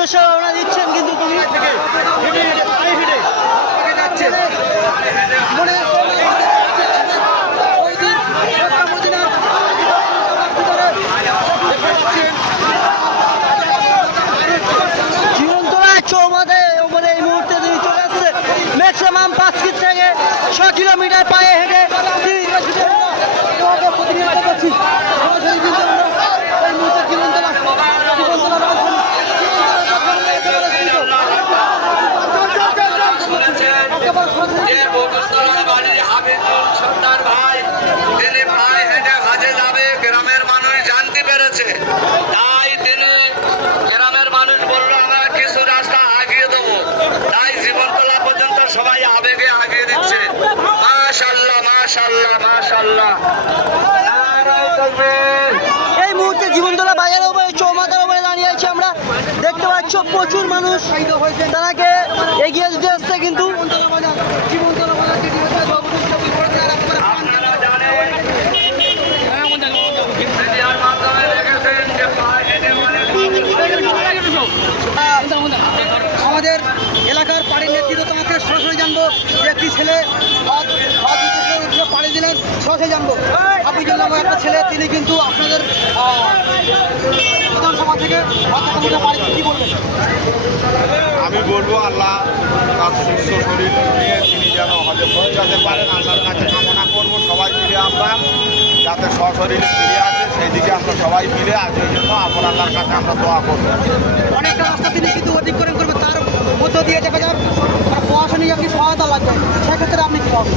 উদ্দেশ্যে রওনা দিচ্ছেন কিন্তু তিনি জীবনতলা চৌমাথায় এই মুহূর্তে তিনি চলে আসছে ম্যাক্সিমাম 5 থেকে 6 কিলোমিটার পায়ে হেঁটে প্রতিনিয়ত করছি গ্রামের মানুষ জানতে পেরেছে, তাই তিনি গ্রামের মানুষ বললো আমরা কিছু রাস্তা আগিয়ে দেবো, তাই জীবনতলা পর্যন্ত সবাই আবেগে আগিয়ে দিচ্ছে। মাশাআল্লাহ মাশাআল্লাহ মাশাআল্লাহ। এই মুহূর্তে জীবনতলা বাজারের উপরে চৌমাথার উপরে দাঁড়িয়ে আছি আমরা, দেখতে পাচ্ছ প্রচুর মানুষ তারাকে এগিয়ে দিতে আসছে কিন্তু আমাদের এলাকার পাড়ির নেতৃত্ব তোমাকে সরাসরি জানবো যে একটি ছেলে পাড়ি দিলেন, সরাসরি জানবো হাফিজুল নামে একটা ছেলে, তিনি কিন্তু আপনাদের বিধানসভা থেকে কি বলবেন? আমি বলবো আল্লাহ তার সুস্থ শরীর নিয়ে তিনি যেন হজে পৌঁছাতে পারেন, আল্লাহর কাছে কামনা করবো সবাই মিলে আমরা যাতে সশরীরে ফিরে আসে সেই দিকে আমরা সবাই মিলে আর এই জন্য আপন আল্লাহর কাছে আমরা দোয়া করবো। অনেকটা রাস্তা তিনি কিন্তু অতিক্রম করবে, তার মধ্য দিয়ে দেখা যায় প্রশাসনিক একটি সহায়তা লাগবে, সেক্ষেত্রে আপনি কী পাবেন?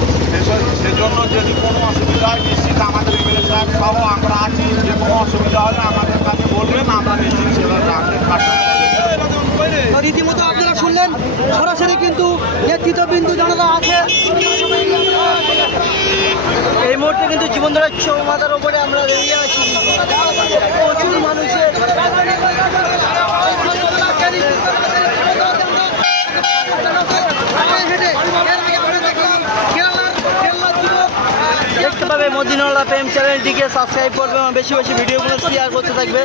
সেজন্য যদি কোনো অসুবিধা হয় নিশ্চিত আমাদের এমএলএ সাহেব সহ আমরা আছি, যে কোনো অসুবিধা হলে আমাদের কাছে বলবেন, আমরা নিশ্চিত সেভাবে আমাদের রীতিমতো আপনারা শুনলেন সরাসরি কিন্তু নেতৃত্ববিন্দু জনতা আছে এই মুহূর্তে কিন্তু জীবনধারা চৌমাথার ওপরে আমরা দাঁড়িয়ে আছি, প্রচুর মানুষের দেখতে পাবে মদিনাওয়ালা প্রেম চ্যানেলটিকে সাবস্ক্রাইব করবে এবং বেশি বেশি ভিডিওগুলো শেয়ার করতে থাকবে।